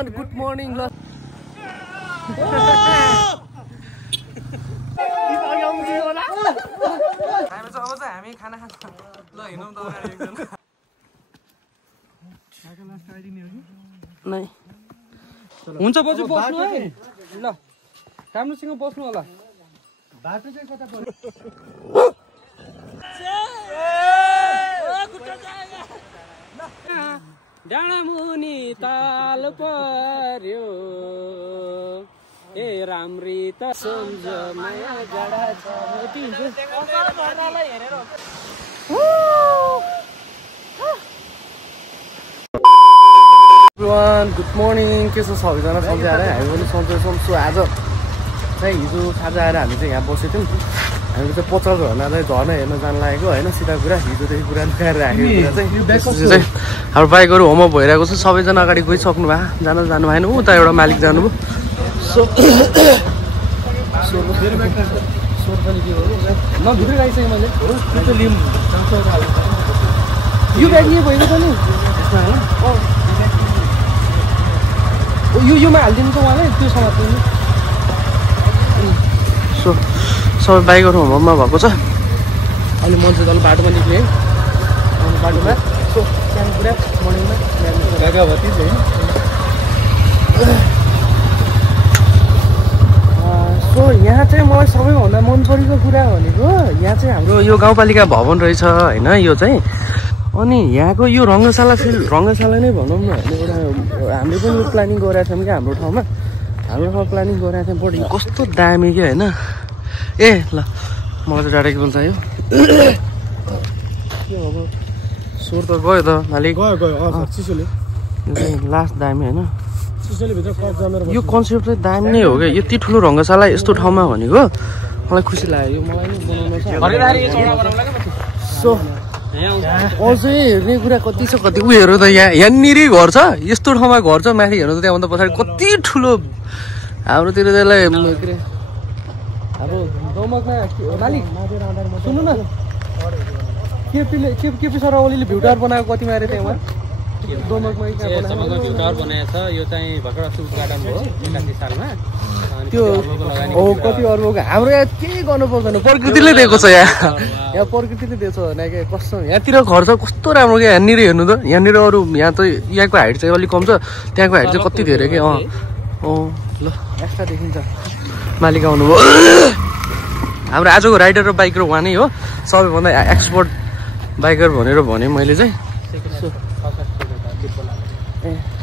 everyone, good morning. हामी खाना खान्छ ल हिँडौँ त अगाडि एकजना नै हुन्छ बजु बस्नु है ल राम्रोसँग बस्नु होला बाटो चाहिँ कता पर्यो डाँडा मुनि ताल पर्यो ए राम्री त सम्झ माया जडा छ गुड मर्निङ के छ सबैजना सन्चै आएर हामी पनि सन्चै छौँ सो आज चाहिँ हिजो साँझ आएर हामी चाहिँ यहाँ बसेको थियौँ हामी चाहिँ पचास झर्नालाई झर्ना हेर्न जानु लागेको होइन सिधा कुरा हिजोदेखि कुरा खाएर राखेको कुरा चाहिँ हाम्रो बाइकहरू होमवर्क भइरहेको छ सबैजना अगाडि गइसक्नु भयो जानु भएन उता एउटा मालिक जानुभयो सो भित्रै राखिसकेँ मैले यो ब्याग लियो भएको छ नि योमा हालिदिनु छ उहाँले त्यो समात्नु सो सबै बाइकहरू होमवर्कमा भएको छ अहिले मान्छे तल बाटोमा निक्ले है बाटोमा सो त्यहाँ पुरा मर्निङमा सो यहाँ चाहिँ मलाई सबैभन्दा मन परेको कुरा भनेको यहाँ चाहिँ हाम्रो यो गाउँपालिका भवन रहेछ होइन यो चाहिँ अनि यहाँको यो रङ्गशाला नै भनौँ न होइन एउटा हामीले पनि प्लानिङ गरेका थियौँ क्या हाम्रो ठाउँमा प्लानिङ गरेका थियौँ बट कस्तो दामी क्या होइन ए ल मलाई चाहिँ डाटा केबल चाहियो के अब स्वर त गयो त मालिक चिसोले लास्ट दामी होइन यो कन्सेप्ट चाहिँ दामी नै हो क्या यति ठुलो रङ्गशाला यस्तो ठाउँमा भनेको मलाई खुसी लाग्यो मलाई नै बनाउनु सो अझै हेर्ने कुरा कति छ कति उयोहरू त यहाँनिर घर छ यस्तो ठाउँमा घर छ माथि हेर्नु त त्यहाँभन्दा पछाडि कति ठुलो हाम्रोतिर त्यसलाई अब दमकमा मालिक सुन्नु न केपी सर ओलीले भ्युटार बनाएको कति मारे त्यहाँ दमकमा भ्युटार बनाएको छ यो चाहिँ भर्खर अस्ति उद्घाटन भयो 81 सालमा त्यो हो कति अर्बको हाम्रो यहाँ केही गर्नु पर्दैन प्रकृतिले दिएको छ यहाँ प्रकृतिले दिएको छ भने क्या कस्तो यहाँतिर घर छ कस्तो राम्रो क्या यहाँनिर हेर्नु त यहाँनिर अरू यहाँ त यहाँको हाइट चाहिँ अलिक कम छ त्यहाँको हाइट चाहिँ कति धेरै क्या ल एक्स्ट्रा देखिन्छ मालिक आउनुभयो हाम्रो आजको राइडर र बाइकर उहाँ नै हो सबैभन्दा एक्सपर्ट बाइकर भनेर भने मैले चाहिँ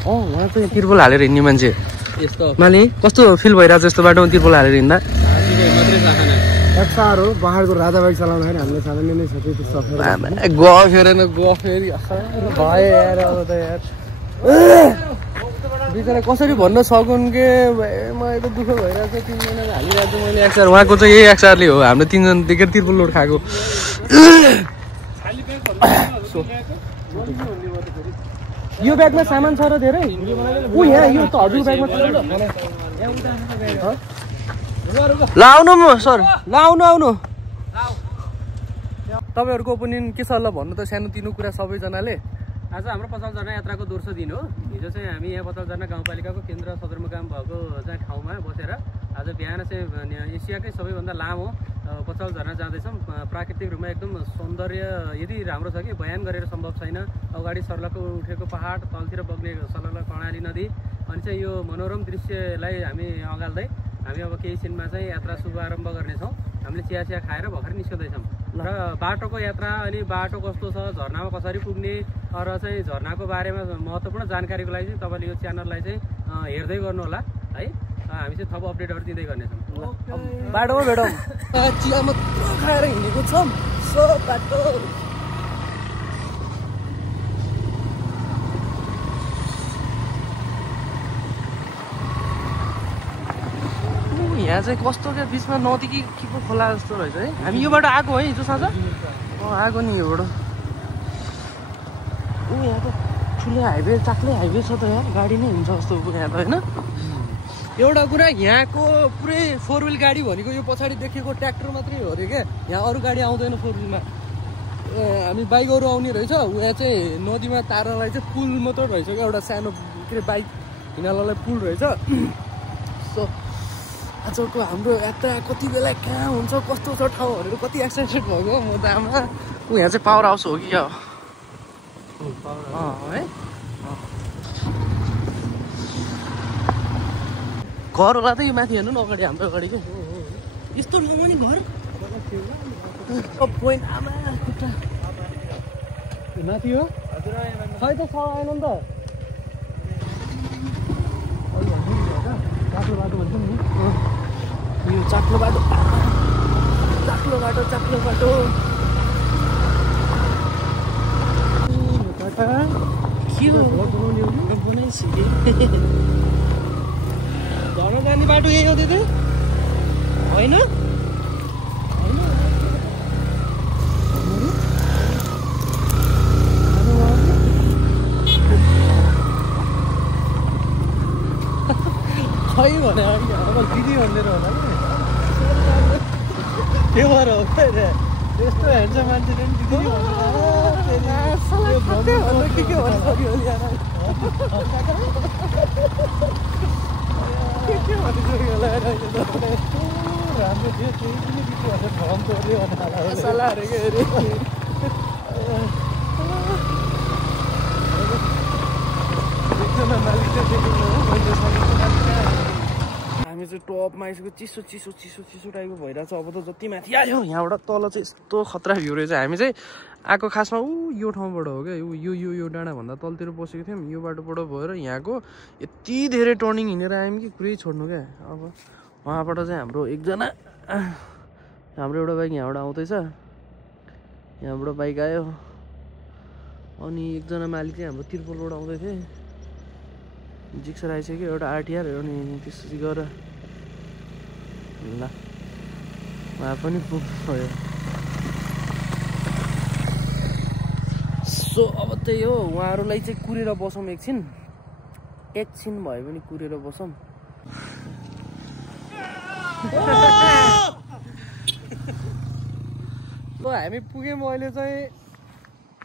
उहाँ चाहिँ तिर्पल हालेर हिँड्ने मान्छे मालि कस्तो फिल भइरहेको छ यस्तो बाटोमा तिर्पल हालेर हिँड्दा साह्रो पहाडको राजा बाइक चलाउँदाखेरि हामीले सामान्य नै छ बिचरा कसरी भन्न सकुन् के मलाई त दुःख भइरहेको छ 3 महिना हालिरहेको छु मैले एक्सआर उहाँको चाहिँ यही एक्सआरले हो हाम्रो 3 जनादेखि तिर्पल लोड खाएको यो ब्यागमा सामान छ र धेरै यहाँ यो त हजुरको ब्यागमा ल आउनु सर ल आउनु तपाईँहरूको ओपिनियन के छ ल भन्नु त सानो तिनो कुरा सबैजनाले आज हाम्रो पचाल झरना यात्राको दोस्रो दिन हो हिजो चाहिँ हामी यहाँ पचाल झरना गाउँपालिकाको केन्द्र सदरमुकाम भएको चाहिँ ठाउँमा बसेर आज बिहान चाहिँ एसियाकै सबैभन्दा लामो पचाल झरना जाँदैछौँ प्राकृतिक रूपमा एकदम सौन्दर्य यदि राम्रो छ कि बयान गरेर सम्भव छैन अगाडि सर्लक्क उठेको पहाड तलतिर बग्ने सलल्ल कर्णाली नदी अनि चाहिँ यो मनोरम दृश्यलाई हामी अगाल्दै हामी अब केही छिनमा चाहिँ यात्रा शुभारम्भ गर्नेछौँ हामीले चिया खाएर भर्खर निस्कँदैछौँ र बाटोको यात्रा अनि बाटो कस्तो छ झरनामा कसरी पुग्ने र चाहिँ झरनाको बारेमा महत्त्वपूर्ण जानकारीको लागि चाहिँ तपाईँले यो च्यानललाई चाहिँ हेर्दै गर्नु होला है हामी चाहिँ थप अपडेटहरू दिँदै गर्नेछौँ बाटोमा भेटौँ चिया मात्र खाएर हिँडेको छौँ सो बाटो यहाँ चाहिँ कस्तो क्या बिचमा नदी कि के खोला जस्तो रहेछ है हामी यो बाटो आएको है हिजो साँझ आएको नि योबाट यहाँ त ठुलो हाइवे चाक्लै हाइवे छ त यहाँ गाडी नै हुन्छ जस्तो यहाँ त होइन एउटा कुरा यहाँको पुरै 4 व्हिल गाडी भनेको यो पछाडि देखेको ट्र्याक्टर मात्रै हो अरे क्या यहाँ अरू गाडी आउँदैन 4 व्हिलमा हामी बाइकहरू आउने रहेछ यहाँ चाहिँ नदीमा तार्नलाई चाहिँ पुल मात्र रहेछ क्या एउटा सानो के अरे बाइक हिनालालाई पुल रहेछ। सो आजको हाम्रो यात्रा कति बेला कहाँ हुन्छ कस्तो छ ठाउँ भनेर कति एक्साइटेड भएको म त आमा। यहाँ चाहिँ पावर हाउस हो कि क्या हो है घर होला त यो माथि हेर्नु न अगाडि हाम्रो अगाडि क्या यस्तो ठाउँमा नि घर पोइन्ट आमा खुट्टा माथि हो खै त सर आएन नि त बाटो बाटो भन्छ नि यो चाक्लो बाटो चाक्लो बाटो चाक्लो बाटो के हो बनाइसके झर्न जाने बाटो यही हो दिदी होइन खै भने दिदी भनेर होला के भएर हो त्यस्तो हेर्छ मान्छेले नि दिदी राम्रो थियो केही पनि बिचो भनेर भ्रम गऱ्यो भनेर सल्लाह अरे हामी चाहिँ टपमा आइसक्यो चिसो चिसो चिसो चिसो टाइपको भइरहेको छ अब त जति माथि आयो यहाँबाट तल चाहिँ यस्तो खतरा भ्यू रहेछ हामी चाहिँ आएको खासमा यो ठाउँबाट हो क्या यो डाँडाभन्दा तलतिर बसेको थियौँ यो बाटोबाट भएर यहाँको यति धेरै टर्निङ हिँडेर आयौँ कि पुरै छोड्नु क्या अब उहाँबाट चाहिँ हाम्रो एकजना हाम्रो एउटा बाइक यहाँबाट आउँदैछ यहाँबाट बाइक आयो अनि एकजना मालिक चाहिँ हाम्रो तिर्पलबाट आउँदै थिए जिक्सर आइसक्यो एउटा आरटिआर अनि त्यसपछि गएर ल उहाँ पनि पुग्यो सो अब त्यही हो उहाँहरूलाई चाहिँ कुरेर बसौँ एकछिन भए पनि कुरेर बसौँ ल हामी पुग्यौँ अहिले चाहिँ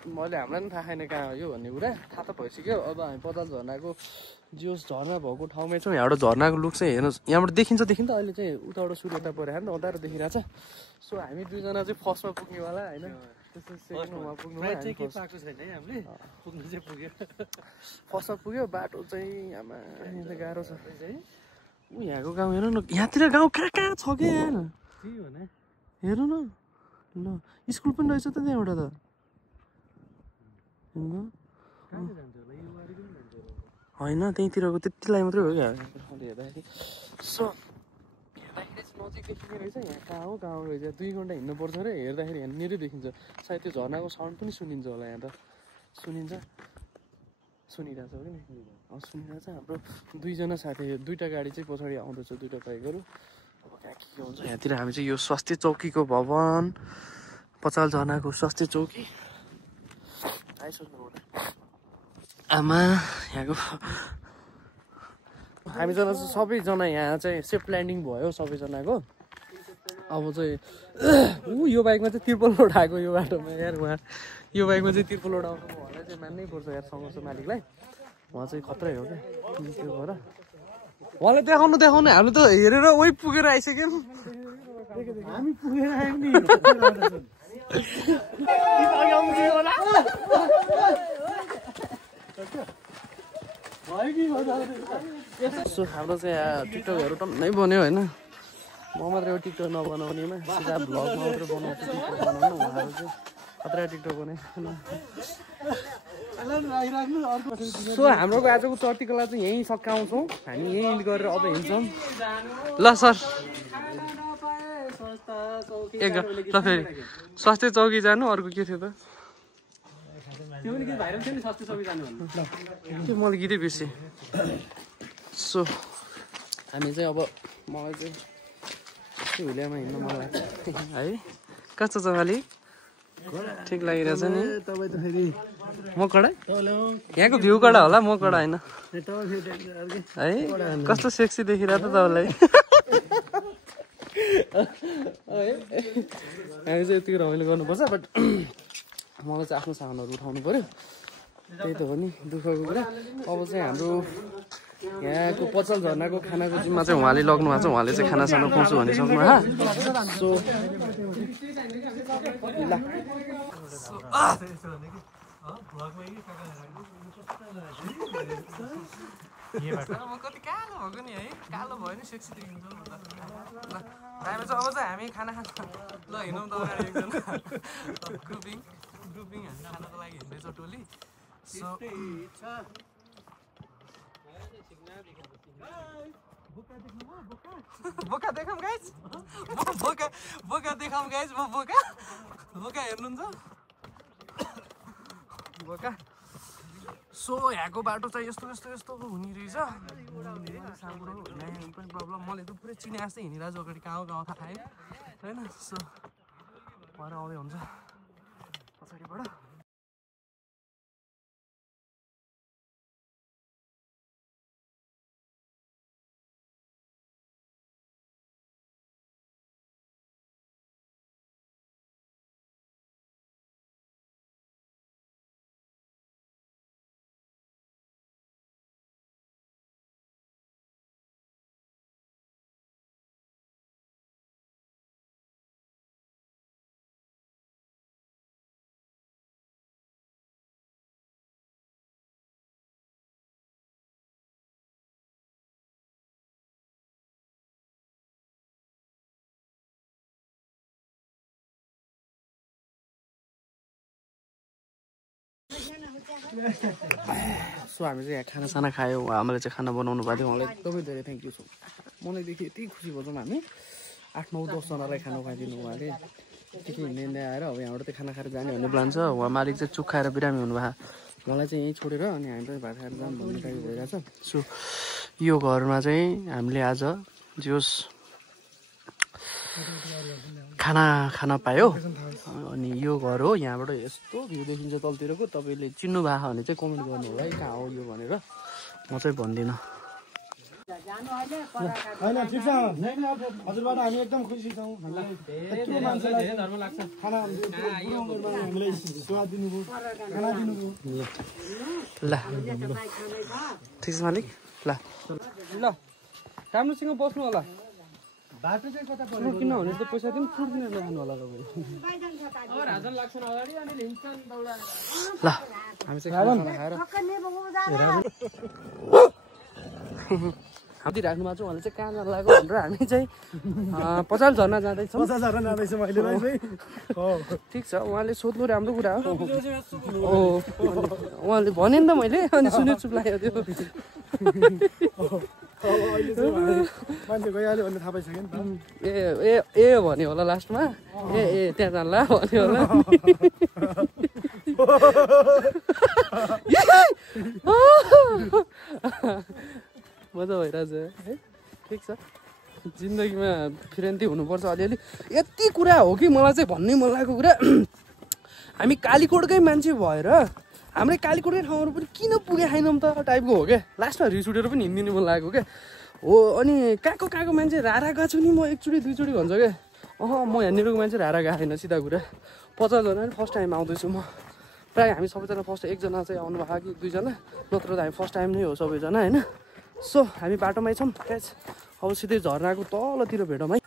मैले हामीलाई पनि थाहा छैन कहाँ हो यो भन्ने कुरा थाहा त भइसक्यो अब हामी पताल झर्नाको जोस झर्ना भएको ठाउँमै छौँ यहाँबाट झर्नाको लुक चाहिँ हेर्नुहोस् यहाँबाट देखिन्छ अहिले चाहिँ उताबाट सूर्यता परेर नि अँध्यारो देखिरहेछ सो हामी दुईजना चाहिँ फर्स्टमा पुग्नेवाला होइन सेकेन्डमा पुग्नु फर्स्टमा पुग्यो बाटो चाहिँ आमा गाह्रो छ ऊ यहाँको गाउँ हेर्नु न यहाँतिर गाउँ कहाँ कहाँ छ क्या यहाँ हेर्नु न ल स्कुल पनि रहेछ त त्यहाँबाट त होइन त्यहीँतिरको त्यतिलाई मात्रै हो क्या हेर्दाखेरि सो हेर्दाखेरि चाहिँ नजिक देखिने रहेछ यहाँ कहाँ हो रहेछ 2 घन्टा हिँड्नुपर्छ अरे हेर्दाखेरि यहाँनिरै देखिन्छ सायद त्यो झर्नाको साउन्ड पनि सुनिन्छ होला यहाँ त सुनिरहेछ हो कि सुनिरहेछ हाम्रो दुईजना साथी दुईवटा गाडी चाहिँ पछाडि आउँदैछ दुईवटा बाइकहरू अब कहाँ के हुन्छ यहाँतिर हामी चाहिँ यो स्वास्थ्य चौकीको भवन पचाल झर्नाको स्वास्थ्य चौकी आइसक्नु होला आमा यहाँको हामीजना चाहिँ सबैजना यहाँ चाहिँ सेफ ल्यान्डिङ भयो सबैजनाको अब चाहिँ यो बाइकमा चाहिँ तिर्पल लोड आएको यो बाटोमा यार उहाँ यो बाइकमा चाहिँ तिर्पल लोड आउनु उहाँलाई चाहिँ मान्नै पर्छ यार सङ्घर्ष मालिकलाई उहाँ चाहिँ खत्रै हो क्या त्यो भएर उहाँलाई देखाउनु हामी त हेरेर वही पुगेर आइसक्यौँ हामी पुगेर आयौँ नि सो हाम्रो चाहिँ यहाँ टिकटकहरू टन्नै बन्यो होइन म मात्रै हो टिकटक नबनाउनेमा सिधा भ्लग मात्रै बनाउँछु टिकटक बनाउनु उहाँहरू चाहिँ खतरा टिकटक बनाए सो हाम्रो आजको चर्तीकला चाहिँ यहीँ सकाउँछौँ हामी यहीँ इन्ड गरेर अब हिँड्छौँ ल सर ल फेरि स्वास्थ्य चौकी जानु अर्को के थियो त त्यो मैले गीतै बिर्सेँ सो हामी चाहिँ अब मलाई चाहिँ हुलियामा हिँड्नु मन लाग्छ है कस्तो छ खालि ठिक लागिरहेछ नि म कडा यहाँको भ्यू कडा होला म कडा होइन है कस्तो सेक्सी देखिरहेको त तपाईँलाई हामी चाहिँ यतिको रमाइलो गर्नुपर्छ बट मलाई चाहिँ आफ्नो सामानहरू उठाउनु पऱ्यो त्यही त हो नि दुःखको कुरा अब चाहिँ हाम्रो यहाँको पचल झरनाको खानाको जिम्मा चाहिँ उहाँले लग्नु भएको छ। उहाँले चाहिँ खाना साना खुवाउँछु भन्ने सक्नु हा। सो कति कालो भएको नि है, कालो भयो नि सेक्सी देखिन्छ। ल हामी चाहिँ अब चाहिँ हामी खाना खान्छ। ल हिँडौँ त अगाडि एकजना ग्रुपिङ हामी खानको लागि हिँड्दैछ टोली। सो बोका देखाऊँ गाइज, बोका देखाऊँ गाइज, म बोका हेर्नुहुन्छ बोका। सो यहाँको बाटो चाहिँ यस्तो हुने रहेछ। साँगुरो पनि प्रब्लम। मैले त पुरै चिने जस्तै हिँडिरहेको छु अगाडि, कहाँ थाहा आयो होइन। सो भएर आउँदै हुन्छ पछाडिबाट। सो हामी चाहिँ यहाँ खानासाना खायौँ। आमाले चाहिँ खाना बनाउनु भएको थियो, उहाँलाई एकदमै धेरै थ्याङ्क यू छ। मनैदेखि यति खुसी भन्छौँ हामी। 8, 9, 10 जनालाई खाना खुवाइदिनु उहाँले। के हिँड्दै आएर अब यहाँबाट चाहिँ खाना खाएर जाने भन्ने प्लान छ। उहाँ मालिक चाहिँ चुक खाएर बिरामी हुनुभएको, उहाँलाई चाहिँ यहीँ छोडेर अनि हामी पनि भात खाएर जाऊँ भन्ने टाइप भइरहेछ। सो यो घरमा चाहिँ हामीले आज जोस् खाना पायो। अनि यो घर हो, यहाँबाट यस्तो भ्यू देखिन्छ तलतिरको। तपाईँले चिन्नु भएको भने चाहिँ कमेन्ट गर्नु होला है कहाँ हो यो भनेर, म चाहिँ भन्दिनँ। होइन ठिक छ हजुरबाट हामी एकदम खुसी छौँ। यत्रो मान्छेलाई खाना हामीलाई सेवा दिनुभयो, खाना दिनुभयो। ल ठिक छ मालिक। ल राम्रोसँग बस्नु होला। बाटो चाहिँ कता पर्यो किनभने त पैसा दिनु फ्रुट किनेर खानु होला तपाईँ। ल हामी चाहिँ खाना खाएर हात्ती राख्नु भएको छ। उहाँले चाहिँ कहाँ जानु लाग्यो भनेर हामी चाहिँ पचाल झर्ना जाँदैछौँ। ठिक छ, उहाँले सोध्नु राम्रो कुरा हो। उहाँले भने नि त मैले, अनि सुने चुप लाग्यो त्यो। मान्छे गइहाल्यो भन्ने थाहा पाइसक्यो नि त। ए भन्यो होला लास्टमा, ए त्यहाँ जानला भन्यो होला। मजा भइरहेछ है। ठिक छ, जिन्दगीमा फिरेन्ती हुनुपर्छ अलिअलि। यति कुरा हो कि मलाई चाहिँ भन्नै मन लागेको कुरा, हामी कालीकोटकै मान्छे भएर हाम्रै कालीकोटकै ठाउँहरू पनि किन पुगे खाइनौँ त टाइपको हो क्या। लास्टमा रिस उठेर पनि हिँडिदिनु मन लागेको क्या हो। अनि कहाँको मान्छे रारा गएको छु नि म, एकचोटि दुईचोटि भन्छ क्या। म यहाँनिरको मान्छे रारा गएको छैन सिधा कुरा। 50 जना नि फर्स्ट टाइम आउँदैछु म। प्रायः हामी सबैजना फर्स्ट, एकजना चाहिँ आउनु भएको कि 2 जना, नत्र त हामी फर्स्ट टाइम नै हो सबैजना होइन। सो हामी बाटोमै छौँ क्याच। अब सिधै झर्नाको तलतिर भेटौँ है।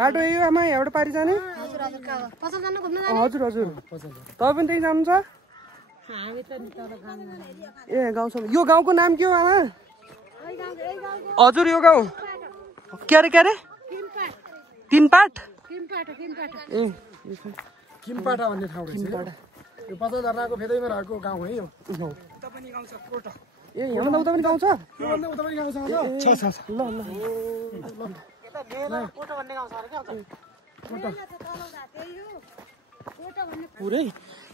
बाटो यही हो आमा, यहाँबाट पारि जाने? हजुर हजुर, तपाईँ पनि त्यही जानुहुन्छ? ए गाउँसम्म। यो गाउँको नाम के हो आमा? हजुर यो गाउँ के अरे? तिनपाट। ए किमपाटा भन्ने ठाउँ रहेछ। यो 50 झर्नाको फेदैमा रहेको गाउँ है यो। ए यहाँभन्दा उता पनि गाउँ छ? योभन्दा उता पनि गाउँ छ। ल पुरै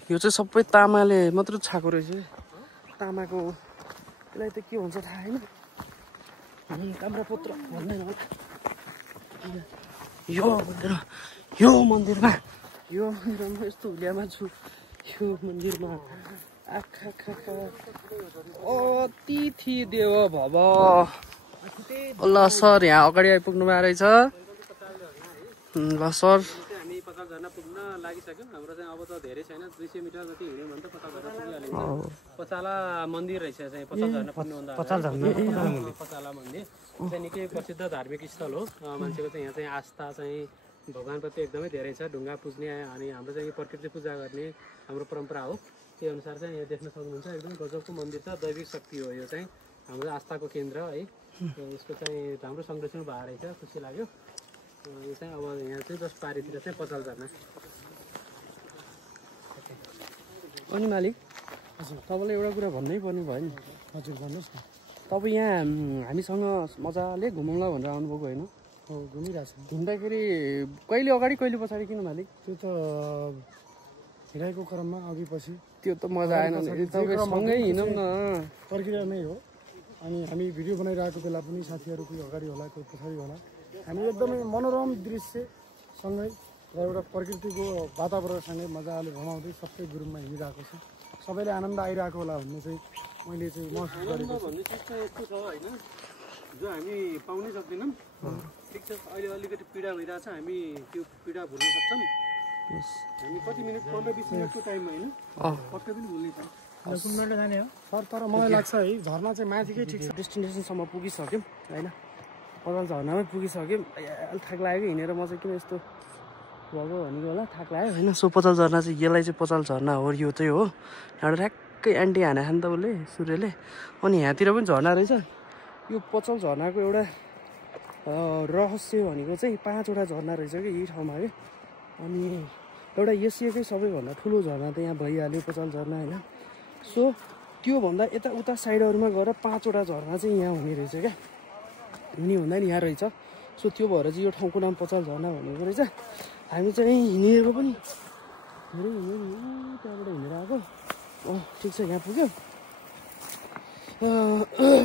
यो चाहिँ सबै तामाले मात्र छाएको रहेछ। तामाको यसलाई त के हुन्छ थाहा होइन। ताम्रपत्र भन्दैन होला। यो मन्दिरमा यस्तो हुलियामा छु। यो मन्दिरमा अतिथि देव भव। ल सर यहाँ अगाडि आइपुग्नु भएको रहेछ। ल सर पचाल झरना पुग्न लागिसक्यो हाम्रो चाहिँ अब त धेरै छैन 200 मिटर जति हिँड्यो भने त पचाल झरना पुगिहालिन्छ पचाला मन्दिर रहेछ चाहिँ पचाल झरना पुग्नुभन्दा पचाला मन्दिर चाहिँ निकै प्रसिद्ध धार्मिक स्थल हो मान्छेको चाहिँ यहाँ चाहिँ आस्था चाहिँ भगवानप्रति एकदमै धेरै छ ढुङ्गा पुज्ने अनि हाम्रो चाहिँ प्रकृति पूजा गर्ने हाम्रो परम्परा हो त्यही अनुसार चाहिँ यहाँ देख्न सक्नुहुन्छ एकदम गजबको मन्दिर छ दैविक शक्ति हो यो चाहिँ हाम्रो आस्थाको केन्द्र है यसको चाहिँ राम्रो संरक्षण भएको रहेछ खुसी लाग्यो यो चाहिँ अब यहाँ चाहिँ जस्ट पारितिर चाहिँ पचाल झरना अनि मालिक तपाईँलाई एउटा कुरा भन्नै पर्ने भयो नि हजुर भन्नुहोस् न तपाईँ यहाँ हामीसँग मजाले घुमाउँला भनेर आउनुभएको होइन हो घुमिरहेको छ घुम्दाखेरि कहिले अगाडि कहिले पछाडि किन मालिक त्यो त हिँडाइको क्रममा अघि पछि त्यो त मजा आएन तपाईँ सँगै हिँडौँ न प्रक्रिया नै हो अनि हामी भिडियो बनाइरहेको बेला पनि साथीहरू कोही अगाडि होला कोही पछाडि होला हामी एकदमै मनोरम दृश्यसँगै र एउटा प्रकृतिको वातावरणसँगै मजाले घुमाउँदै सबै ग्रुपमा हिँडिरहेको छ सबैले आनन्द आइरहेको होला भन्ने चाहिँ मैले चाहिँ महसुस गरेको छु भन्ने चिज चाहिँ यस्तो छ होइन जो हामी पाउनै सक्दैनौँ ठिक छ अहिले अलिकति पीडा भइरहेछ हामी त्यो पीडा भुल्न सक्छौँ हामी कति मिनट 15-20 मिनटको टाइममा होइन पक्कै पनि भुल्ने छ कुन जाने हो सर तर मलाई लाग्छ है झरना चाहिँ माथिकै ठिक छ डेस्टिनेसनसम्म पुगिसक्यौँ होइन पचाल झरनामै पुगिसक्यौँ अलिक थाक लाग्यो हिँडेर म चाहिँ किन यस्तो भएको भनेको होला थाक लाग्यो होइन सो पचाल झरना चाहिँ यसलाई चाहिँ पचाल झरना हो यो चाहिँ हो यहाँबाट ठ्याक्कै एन्टी हाने खान त उसले सूर्यले अनि यहाँतिर पनि झरना रहेछ यो पचाल झरनाको एउटा रहस्य भनेको चाहिँ 5वटा झरना रहेछ कि यही ठाउँमा कि अनि एउटा एसियाकै सबैभन्दा ठुलो झरना त यहाँ भइहाल्यो पचाल झरना होइन सो त्योभन्दा यता उता साइडहरूमा गएर 5वटा झरना चाहिँ यहाँ हुने रहेछ क्या हुने हुँदा नि यहाँ रहेछ सो त्यो भएर चाहिँ यो ठाउँको नाम पचाल झरना भनेको रहेछ हामी चाहिँ हिँडेको पनि धेरै हिँड्यो त्यहाँबाट हिँडेर आएको ठिक छ यहाँ पुग्यो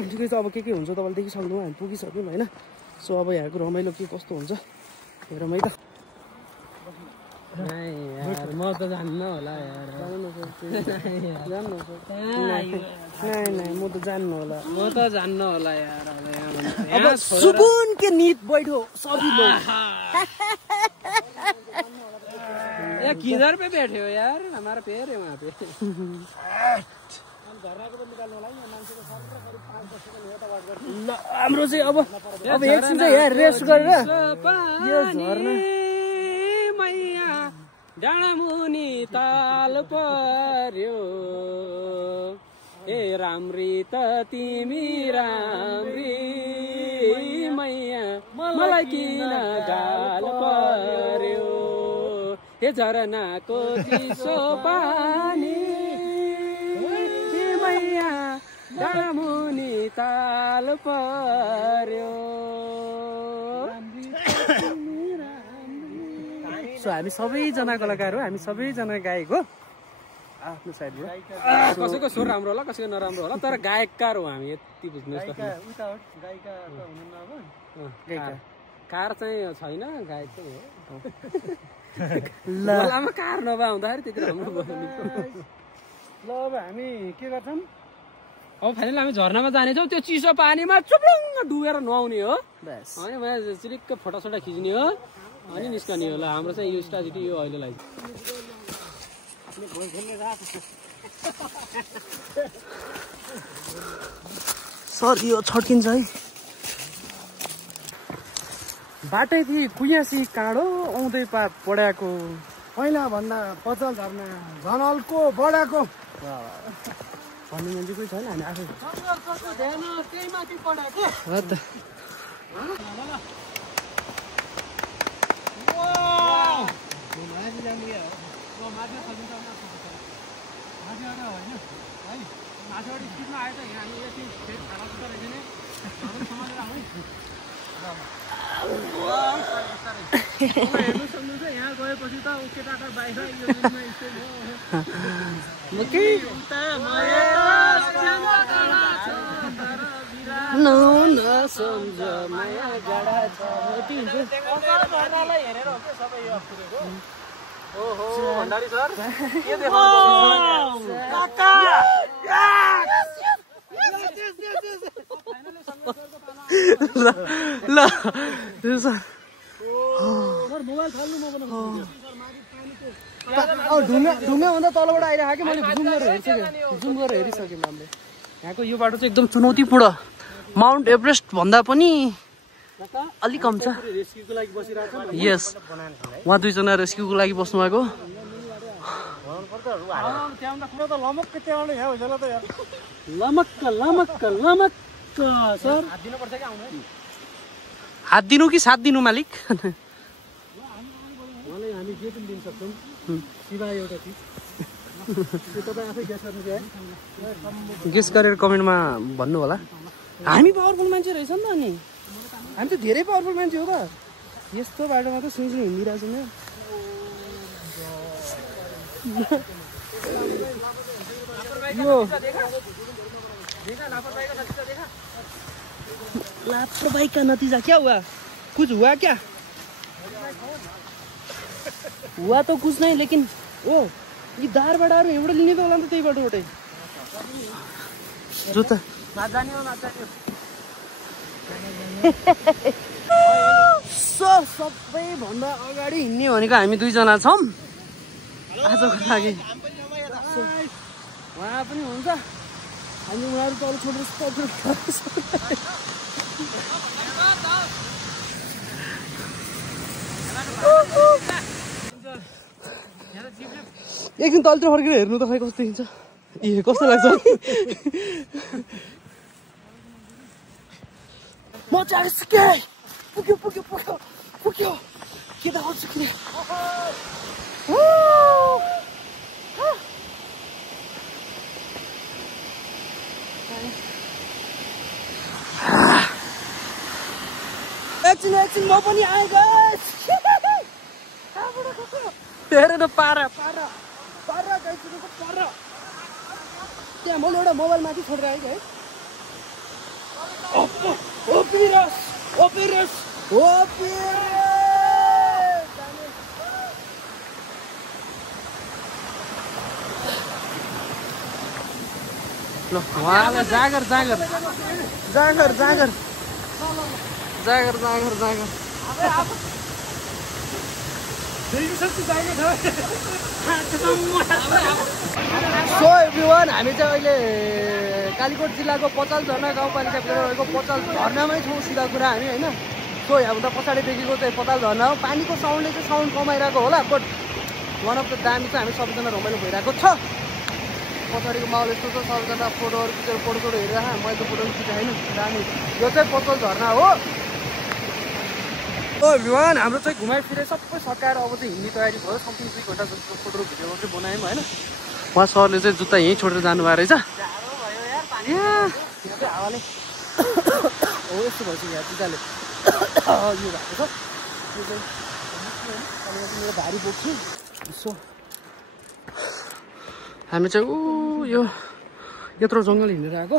ठिकै छ अब के हुन्छ तपाईँले देखिसक्नु हामी पुगिसक्यौँ होइन सो अब यहाँको रमाइलो के कस्तो हुन्छ हेरौँ है त म त जान्न होला यार जान्नु म त जान्नु होला यार अब सुकून के नींद बैठो सभी लोग यार किधर पे बैठे हो यार हमारा पैर है वहाँ पे हाम्रो चाहिँ अब एकछिन चाहिँ यहाँ रेस्ट गरेर यो झरना मैया डाँडा मुनि ताल पर्यो ए राम्री त तिमी राम्री मैया मलाई किन गाल पर्यो ए झरनाको चिसो पानी मैया डाँडा मुनि ताल पर्यो सो हामी सबैजना कलाकार हो हामी सबैजना गायक हो आफ्नो साइडमा कसैको स्वर राम्रो होला कसैको नराम्रो होला तर गायककार हो हामी यति बुझ्नुहोस् कार चाहिँ छैन गायक चाहिँ हो लामा कार नभए त्यति राम्रो बोल्नु ल अब हामी के गर्छौँ अब फाइनल हामी झरनामा जानेछौँ त्यो चिसो पानीमा चुप्लुङ्ग डुबेर नुहाउने हो होइन मलाई चिलिक्क फोटोसोटो खिच्ने हो अनि निस्कने होला हाम्रो चाहिँ यो स्ट्राटेजी यो अहिलेलाई सर यो छड्किन्छ है बाटै थिए कुयासी काँडो आउँदै पड्याएको पहिला भन्दा पचाल झर्ना झनलको बडाको भन्ने मान्छे कोही छैन हामी आफै यहाँ गएपछि त केटाटा बाहिर हेरेर हो क्या सबै यो ओहो भण्डारी सर के ल मोबाइल फाल्नु म ढुङ्गाभन्दा तलबाट आइरहेको कि मैले जुम गरेर हेरिसकेँ हामीले। यहाँको यो बाटो चाहिँ एकदम चुनौतीपूर्ण, माउन्ट एभरेस्ट भन्दा पनि अलिक कम छ। यस, उहाँ दुईजना रेस्क्युको लागि बस्नु भएको। हात दिनु कि साथ दिनु मालिक? गेस गरेर कमेन्टमा भन्नु होला। हामी पावरफुल मान्छे रहेछ नि त, अनि हामी त धेरै पावरफुल मान्छे हो त। यस्तो बाटोमा त सुइसु हिँडिरहेको छु म। लापरवाही का नतीजा क्या हुआ? कुछ हुआ क्या? हुआ तो कुछ नहीं, लेकिन ओ ये दार बडाहरू एउटा लिने त होला नि त, त्यही बाटोबाटै। जुत्ता सबैभन्दा अगाडि हिँड्ने भनेको हामी दुईजना छौँ आजको लागि। उहाँ पनि हुन्छ, हामी उनीहरू तल छोडेर एकदिन तलतिर फर्केर हेर्नु त खै कस्तो देखिन्छ। ए कस्तो लाग्छ? म चाहिँ आइसकेँ। पुग्यो पुग्यो पुग्यो पुग्यो। के त गर्छु कि एकछिन म पनि आएँ गाइस। हेर न पारा पारा पारा गाइसको पारा। त्यहाँ मैले एउटा मोबाइल माथि छोडेर आएँ है। ओपिरस ओपिरस ओपिरस। ल उहाँलाई जागर जागर जागर जागर जागर जागर जागर। सो एभ्रिवान, हामी चाहिँ अहिले कालीकोट जिल्लाको पचाल झरना गाउँपालिकाभित्र रहेको पचाल झरनामै छौँ। सिधा कुरा हामी होइन। सो यहाँभन्दा पछाडि देखेको चाहिँ पचाल झरना हो। पानीको साउन्डले चाहिँ साउन्ड कमाइरहेको होला, बट वान अफ द दामी चाहिँ हामी सबैजना रमाइलो भइरहेको छ। पछाडिको माहौल यस्तो छ, सबैजना फोटोहरू खिचेर फोटो हेरेर मैले त फोटोहरू खिचेको छैन। दामी, यो चाहिँ पचाल झरना हो। एभ्रिवान, हाम्रो चाहिँ घुमाइफिरे सबै सकाएर अब चाहिँ हिँड्ने तयारी भयो। समथिङ 2 घन्टा जस्तो फोटो भिडियोहरू चाहिँ बनायौँ होइन। उहाँ सरले चाहिँ जुत्ता यहीँ छोडेर जानुभएको रहेछ। यहाँ चाहिँ हावाले हो यस्तो भइसक्यो यहाँ जुत्ताले यो भएको छ। यो चाहिँ मेरो भारी बोक्छु। सो हामी चाहिँ यो यत्रो जङ्गल हिँडेर आएको।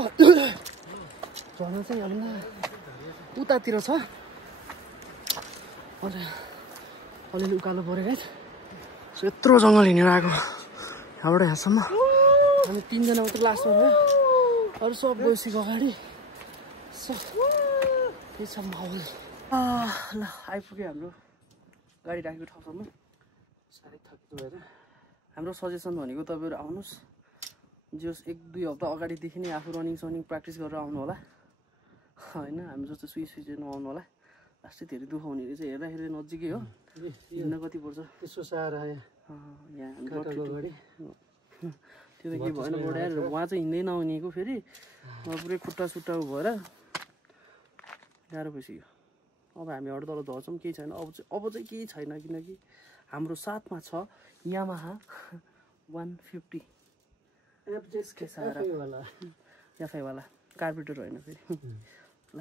झर्ना चाहिँ यहाँभन्दा उतातिर छ। अलिअलि उकालो पऱ्यो गाइस। सो यत्रो जङ्गल हिँडेर आएको यहाँबाट यहाँसम्म। हामी 3 जना मात्रै लास्टमा भयो, अरू सब गइसक्यो अगाडि। सो त्यही छ माहौल। ल आइपुग्यो हाम्रो गाडी राखेको ठाउँसम्म। साह्रै थकित भएर हाम्रो सजेसन भनेको तपाईँहरू आउनुहोस्, जस 1-2 हप्ता अगाडिदेखि नै आफू रनिङ सनिङ प्र्याक्टिस गरेर आउनु होला होइन। हामी जस्तो सुई नआउनु होला। लास्टै धेरै दुःख हुने रहेछ। हेर्दाखेरि नजिकै हो, हिँड्न कति पर्छ त्यसो सारा यहाँ त्यो त के भएन बढाएर। उहाँ चाहिँ हिँड्दै नहुनेको फेरि पुरै खुट्टा सुट्टा भएर गाह्रो भइसक्यो। अब हामी अरू तल झर्छौँ, केही छैन। अब चाहिँ केही छैन, किनकि हाम्रो साथमा छ यामाहा 150 एफआई वाला कार्बेटर होइन फेरि। ल